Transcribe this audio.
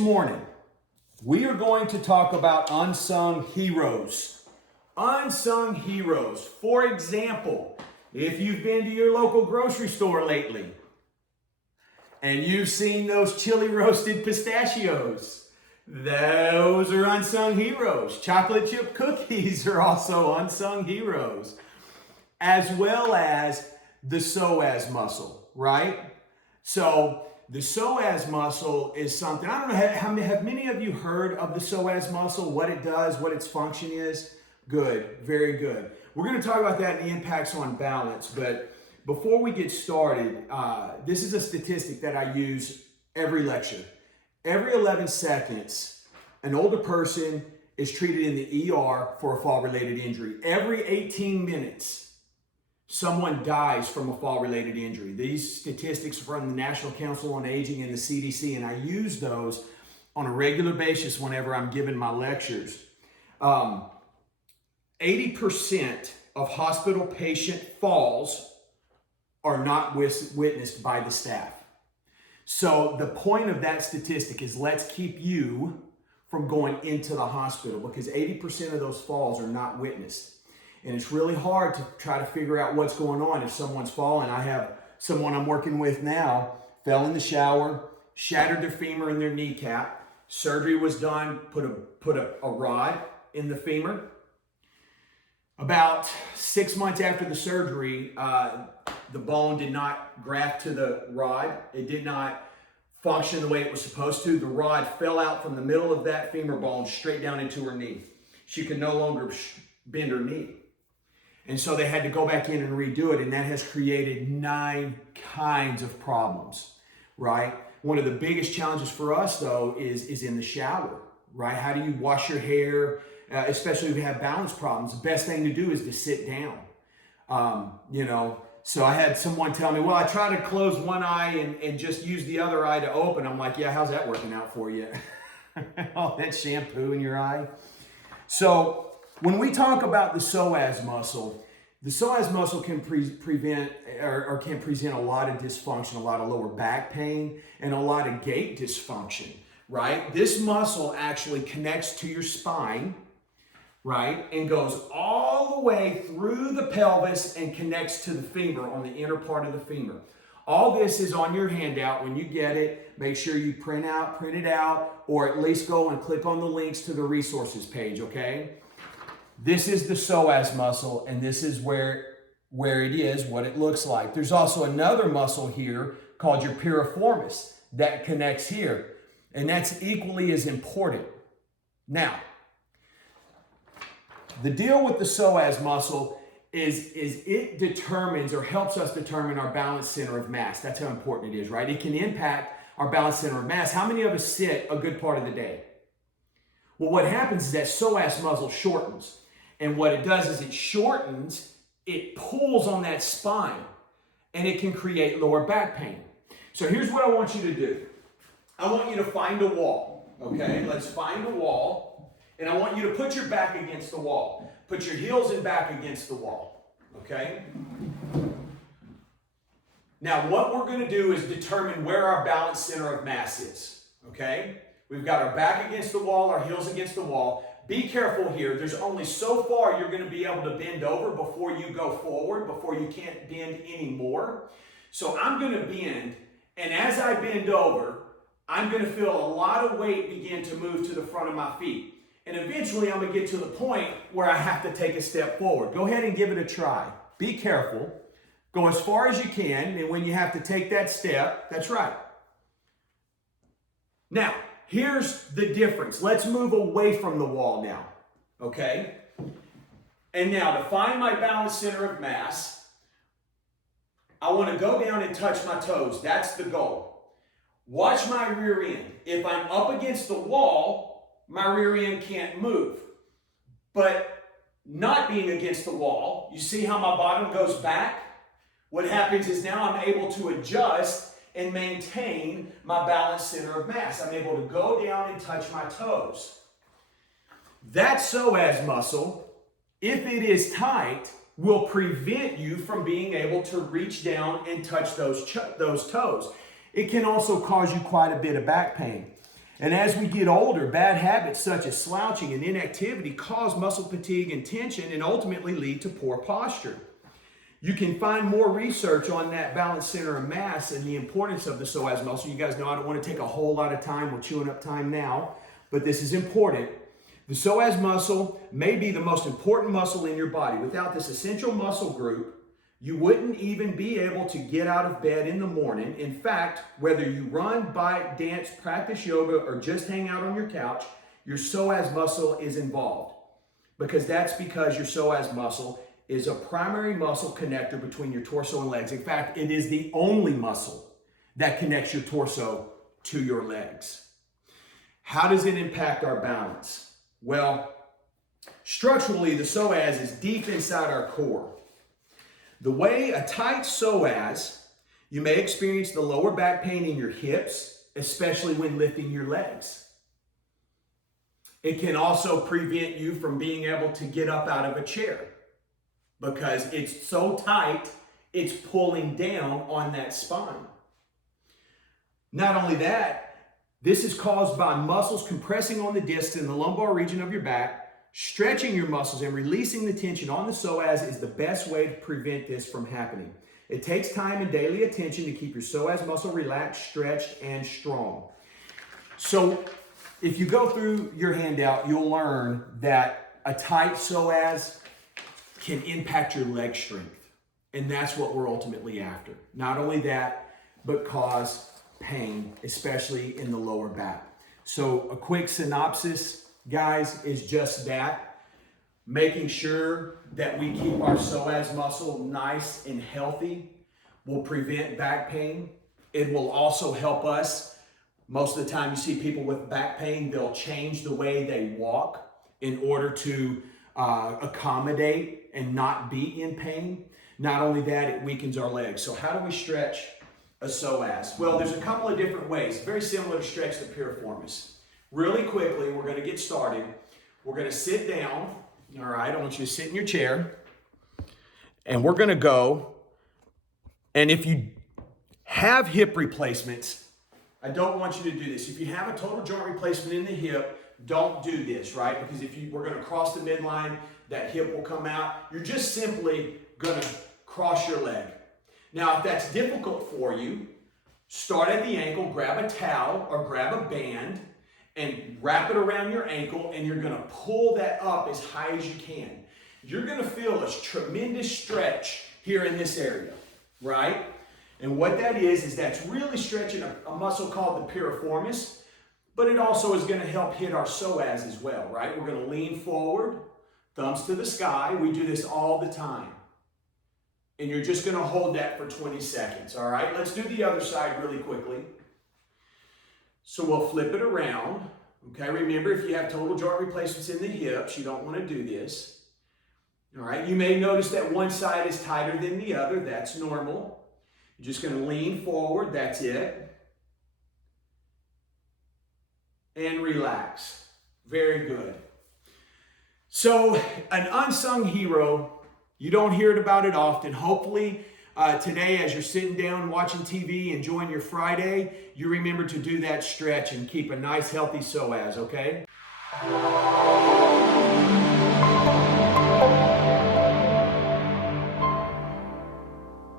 morning, we are going to talk about unsung heroes. Unsung heroes. For example, if you've been to your local grocery store lately and you've seen those chili roasted pistachios, those are unsung heroes. Chocolate chip cookies are also unsung heroes, as well as the psoas muscle, right? So the psoas muscle is something, I don't know, have many of you heard of the psoas muscle, what it does, what its function is? Good, very good. We're going to talk about that and the impacts on balance, but before we get started, this is a statistic that I use every lecture. Every 11 seconds, an older person is treated in the ER for a fall-related injury. Every 18 minutes, someone dies from a fall-related injury. These statistics are from the National Council on Aging and the CDC, and I use those on a regular basis whenever I'm giving my lectures. 80% of hospital patient falls are not witnessed by the staff. So the point of that statistic is let's keep you from going into the hospital because 80% of those falls are not witnessed. And it's really hard to try to figure out what's going on if someone's fallen. I have someone I'm working with now, fell in the shower, shattered their femur and their kneecap. Surgery was done, put a rod in the femur. About 6 months after the surgery, the bone did not graft to the rod. It did not function the way it was supposed to. The rod fell out from the middle of that femur bone straight down into her knee. She could no longer bend her knee. And so they had to go back in and redo it, and that has created 9 kinds of problems, right? One of the biggest challenges for us, though, is in the shower, right? How do you wash your hair, especially if you have balance problems? The best thing to do is to sit down, So I had someone tell me, well, I try to close one eye and just use the other eye to open. I'm like, yeah, how's that working out for you? All that shampoo in your eye. So when we talk about the psoas muscle can present a lot of dysfunction, a lot of lower back pain, and a lot of gait dysfunction, right? This muscle actually connects to your spine, right? And goes all the way through the pelvis and connects to the femur on the inner part of the femur. All this is on your handout. When you get it, make sure you print it out, or at least go and click on the links to the resources page, okay? This is the psoas muscle, and this is where it is, what it looks like. There's also another muscle here called your piriformis that connects here, and that's equally as important. Now, the deal with the psoas muscle is it determines or helps us determine our balance center of mass. That's how important it is, right? It can impact our balance center of mass. How many of us sit a good part of the day? Well, what happens is that psoas muscle shortens. And what it does is it shortens, it pulls on that spine, and it can create lower back pain. So here's what I want you to do. I want you to find a wall, okay? Let's find a wall, and I want you to put your back against the wall. Put your heels and back against the wall, okay? Now, what we're going to do is determine where our balance center of mass is, okay? We've got our back against the wall, our heels against the wall. Be careful here. There's only so far you're going to be able to bend over before you go forward, before you can't bend anymore. So I'm going to bend, and as I bend over, I'm going to feel a lot of weight begin to move to the front of my feet. And eventually I'm going to get to the point where I have to take a step forward. Go ahead and give it a try. Be careful. Go as far as you can, and when you have to take that step, that's right. Now, here's the difference. Let's move away from the wall now, okay? And now to find my balance center of mass, I want to go down and touch my toes. That's the goal. Watch my rear end. If I'm up against the wall, my rear end can't move. But not being against the wall, you see how my bottom goes back? What happens is now I'm able to adjust and maintain my balance center of mass. I'm able to go down and touch my toes. That psoas muscle, if it is tight, will prevent you from being able to reach down and touch those toes. It can also cause you quite a bit of back pain. And as we get older, bad habits such as slouching and inactivity cause muscle fatigue and tension and ultimately lead to poor posture. You can find more research on that balance center of mass and the importance of the psoas muscle. You guys know I don't want to take a whole lot of time. We're chewing up time now, but this is important. The psoas muscle may be the most important muscle in your body. Without this essential muscle group, you wouldn't even be able to get out of bed in the morning. In fact, whether you run, bike, dance, practice yoga, or just hang out on your couch, your psoas muscle is involved. Because your psoas muscle is a primary muscle connector between your torso and legs. In fact, it is the only muscle that connects your torso to your legs. How does it impact our balance? Well, structurally, the psoas is deep inside our core. The way a tight psoas, you may experience the lower back pain in your hips, especially when lifting your legs. It can also prevent you from being able to get up out of a chair because it's so tight, it's pulling down on that spine. Not only that, this is caused by muscles compressing on the discs in the lumbar region of your back. Stretching your muscles and releasing the tension on the psoas is the best way to prevent this from happening. It takes time and daily attention to keep your psoas muscle relaxed, stretched, and strong. So if you go through your handout, you'll learn that a tight psoas can impact your leg strength. And that's what we're ultimately after. Not only that, but cause pain, especially in the lower back. So a quick synopsis, guys, is just that. Making sure that we keep our psoas muscle nice and healthy will prevent back pain. It will also help us. Most of the time you see people with back pain, they'll change the way they walk in order to accommodate and not be in pain. Not only that, it weakens our legs. So how do we stretch a psoas? Well, there's a couple of different ways, very similar to stretch the piriformis. Really quickly, we're going to get started. We're going to sit down. All right, I want you to sit in your chair. And we're going to go. And if you have hip replacements, I don't want you to do this. If you have a total joint replacement in the hip, don't do this, right? Because we're going to cross the midline, that hip will come out. You're just simply going to cross your leg. Now, if that's difficult for you, start at the ankle, grab a towel or grab a band, and wrap it around your ankle, and you're going to pull that up as high as you can. You're going to feel a tremendous stretch here in this area, right? And what that is that's really stretching a muscle called the piriformis, but it also is going to help hit our psoas as well, right? We're going to lean forward, thumbs to the sky. We do this all the time. And you're just going to hold that for 20 seconds, all right? Let's do the other side really quickly. So we'll flip it around, okay? Remember, if you have total joint replacements in the hips, you don't want to do this, all right? You may notice that one side is tighter than the other. That's normal. You're just going to lean forward. That's it. And relax. Very good. So an unsung hero, you don't hear about it often. Hopefully, today, as you're sitting down watching TV, enjoying your Friday, you remember to do that stretch and keep a nice, healthy psoas, okay?